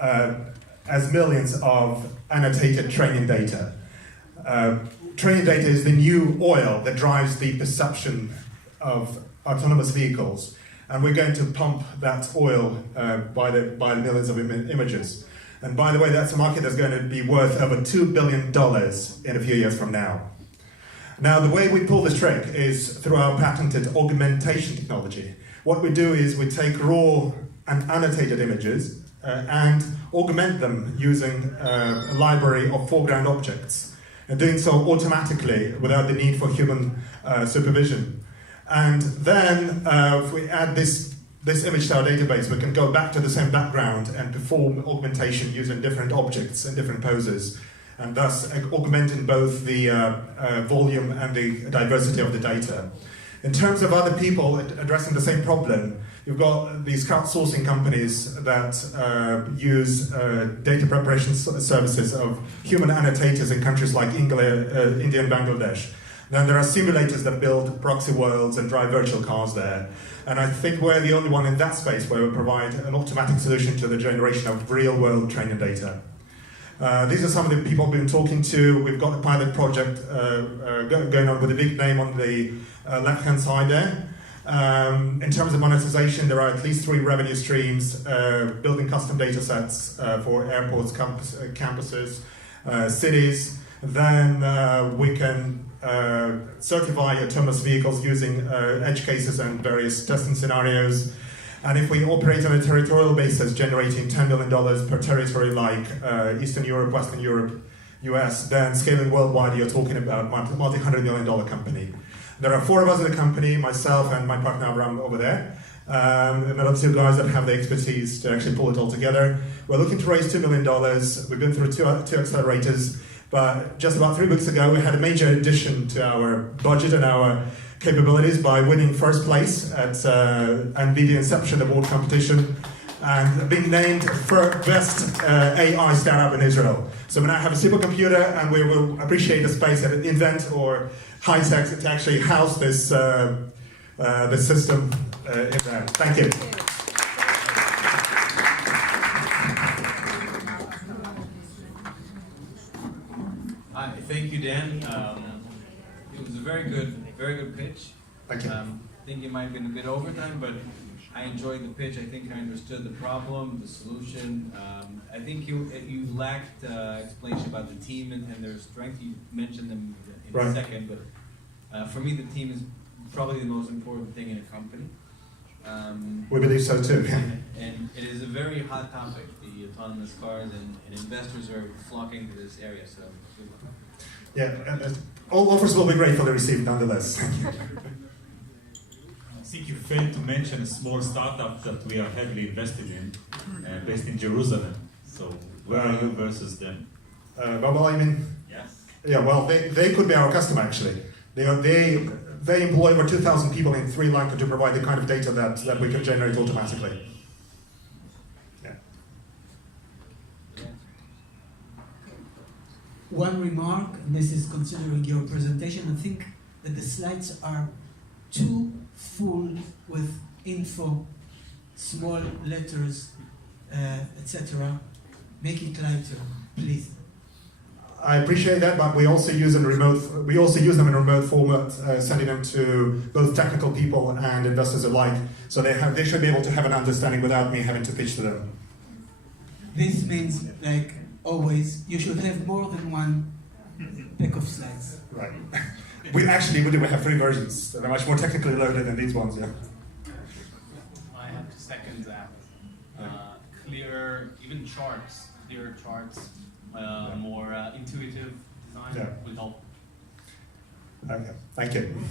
as millions of annotated training data. Training data is the new oil that drives the perception of autonomous vehicles. And we're going to pump that oil by the millions of images. And by the way, that's a market that's going to be worth over $2 billion in a few years from now. Now, the way we pull this trick is through our patented augmentation technology. What we do is we take raw and annotated images and augment them using a library of foreground objects, and doing so automatically without the need for human supervision. And then if we add this image to our database, we can go back to the same background and perform augmentation using different objects and different poses, and thus augmenting both the volume and the diversity of the data. In terms of other people addressing the same problem, you've got these crowdsourcing companies that use data preparation services of human annotators in countries like India and Bangladesh. Then there are simulators that build proxy worlds and drive virtual cars there. And I think we're the only one in that space where we provide an automatic solution to the generation of real-world training data. These are some of the people we've been talking to. We've got a pilot project going on with a big name on the left-hand side there. In terms of monetization, there are at least 3 revenue streams: building custom data sets for airports, campuses, cities. Then we can certify autonomous vehicles using edge cases and various testing scenarios. And if we operate on a territorial basis, generating $10 million per territory like Eastern Europe, Western Europe, US, then scaling worldwide, you're talking about a multi-hundred-million-dollar company. There are 4 of us in the company, myself and my partner Abraham over there. And there are 2 guys that have the expertise to actually pull it all together. We're looking to raise $2 million. We've been through two accelerators. But just about 3 weeks ago, we had a major addition to our budget and our capabilities by winning first place at NVIDIA Inception Award competition and being named for best AI startup in Israel. So we now have a supercomputer, and we will appreciate the space at Invent or High-Tech to actually house this system in there. Thank you. Thank you, Dan. It was a very good pitch. Thank you. I think it might have been a bit overtime, but I enjoyed the pitch. I think I understood the problem, the solution. I think you lacked explanation about the team and their strength. You mentioned them in a second, but for me, the team is probably the most important thing in a company. We believe so too. And it is a very hot topic, the autonomous cars, and investors are flocking to this area. So. Yeah, all offers will be gratefully received nonetheless. I think you failed to mention a small startup that we are heavily invested in, based in Jerusalem. So where are you versus them? Well, I mean, yes. Yeah, well, they could be our customer actually. They employ over 2,000 people in Sri Lanka to provide the kind of data that we can generate automatically. One remark, and this is considering your presentation, I think that the slides are too full with info, small letters, etc. Make it lighter, please. I appreciate that, but we also use them in remote format, sending them to both technical people and investors alike, so they should be able to have an understanding without me having to pitch to them. This means, like always, you should have more than one pack of slides. Right. We have 3 versions that are much more technically loaded than these ones. Yeah. I have to second that. Clearer charts, more intuitive design will help. Okay. Thank you.